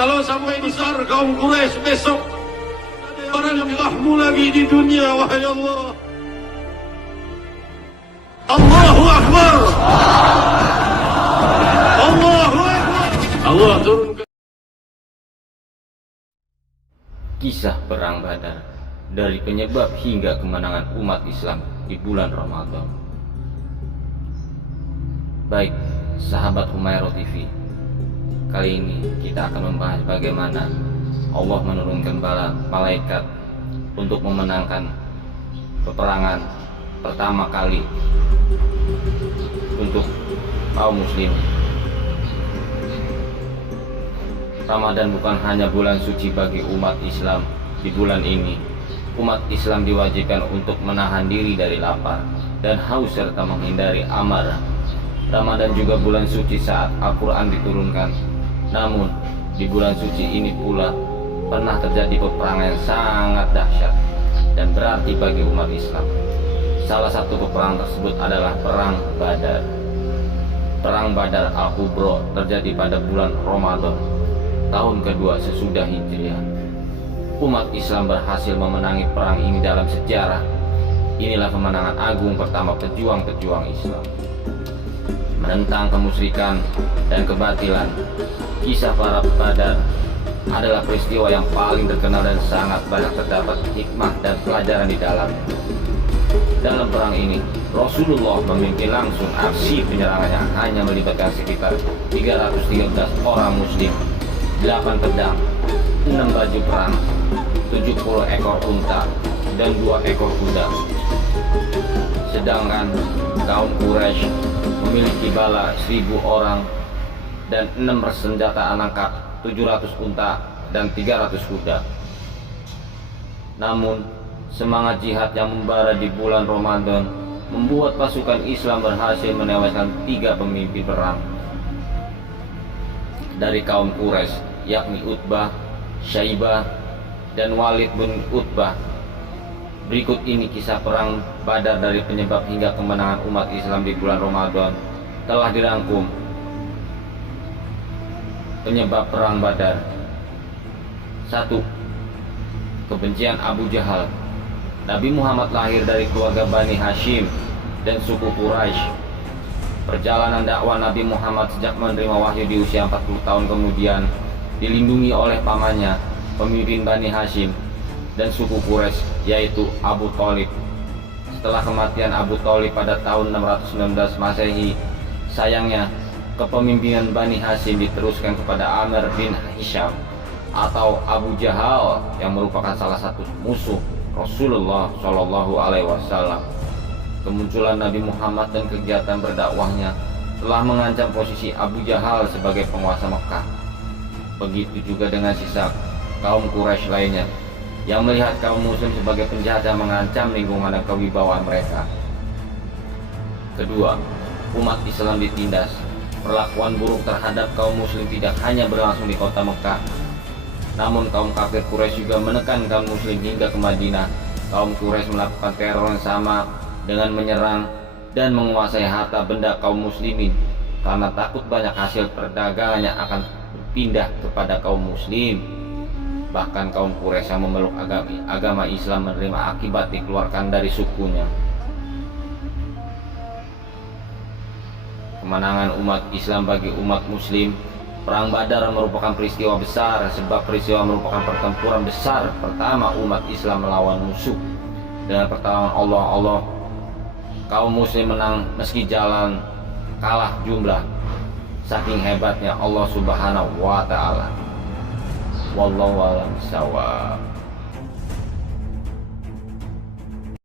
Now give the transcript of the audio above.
kalau sampai besar kaum Quraisy besok, ada orang yang lahmu lagi di dunia, wahai Allah. Allahu Akbar. Allahu Akbar. Allah turunkan. Kisah Perang Badar, dari penyebab hingga kemenangan umat Islam di bulan Ramadan. Baik, sahabat Humairah TV, kali ini kita akan membahas bagaimana Allah menurunkan bala malaikat untuk memenangkan peperangan pertama kali untuk kaum muslim. Ramadan bukan hanya bulan suci bagi umat Islam. Di bulan ini, umat Islam diwajibkan untuk menahan diri dari lapar dan haus serta menghindari amarah. Ramadan juga bulan suci saat Al-Quran diturunkan. Namun, di bulan suci ini pula pernah terjadi peperangan yang sangat dahsyat dan berarti bagi umat Islam. Salah satu peperangan tersebut adalah Perang Badar. Perang Badar Al-Kubra terjadi pada bulan Ramadan, tahun kedua sesudah Hijriah. Umat Islam berhasil memenangi perang ini dalam sejarah. Inilah kemenangan agung pertama pejuang-pejuang Islam menentang kemusyrikan dan kebatilan. Kisah para Badar adalah peristiwa yang paling terkenal dan sangat banyak terdapat hikmah dan pelajaran di dalamnya. Dalam perang ini, Rasulullah memimpin langsung aksi penyerangan yang hanya melibatkan sekitar 313 orang muslim, 8 pedang, 6 baju perang, 70 ekor unta, dan 2 ekor kuda. Sedangkan kaum Quraisy memiliki bala 1000 orang dan 6 senjata lengkap, 700 unta dan 300 kuda. Namun, semangat jihad yang membara di bulan Ramadan membuat pasukan Islam berhasil menewaskan 3 pemimpin perang dari kaum Quraisy, yakni Utbah, Syaibah, dan Walid bin Utbah. Berikut ini kisah perang Badar dari penyebab hingga kemenangan umat Islam di bulan Ramadan telah dirangkum. Penyebab perang Badar. 1. Kebencian Abu Jahal. Nabi Muhammad lahir dari keluarga Bani Hashim dan suku Quraisy. Perjalanan dakwah Nabi Muhammad sejak menerima wahyu di usia 40 tahun kemudian dilindungi oleh pamannya, pemimpin Bani Hashim dan suku Quraisy, yaitu Abu Thalib. Setelah kematian Abu Thalib pada tahun 619 Masehi, sayangnya kepemimpinan Bani Hashim diteruskan kepada Amr bin Hisham atau Abu Jahal yang merupakan salah satu musuh Rasulullah Shallallahu Alaihi Wasallam. Kemunculan Nabi Muhammad dan kegiatan berdakwahnya telah mengancam posisi Abu Jahal sebagai penguasa Mekah. Begitu juga dengan sisa kaum Quraisy lainnya yang melihat kaum muslim sebagai penjahat yang mengancam lingkungan dan kewibawaan mereka. Kedua, umat Islam ditindas. Perlakuan buruk terhadap kaum muslim tidak hanya berlangsung di kota Mekah, namun kaum kafir Quraisy juga menekan kaum muslim hingga ke Madinah. Kaum Quraisy melakukan teror yang sama dengan menyerang dan menguasai harta benda kaum muslimin karena takut banyak hasil perdagangannya akan berpindah kepada kaum muslim. Bahkan kaum Quraisy yang memeluk agama Islam menerima akibat dikeluarkan dari sukunya. Kemenangan umat Islam bagi umat muslim. Perang Badar merupakan peristiwa besar sebab peristiwa merupakan pertempuran besar pertama umat Islam melawan musuh. Dengan pertolongan Allah, kaum muslim menang meski jalan kalah jumlah. Saking hebatnya Allah Subhanahu wa Ta'ala. Wallahu a'lam bishawab.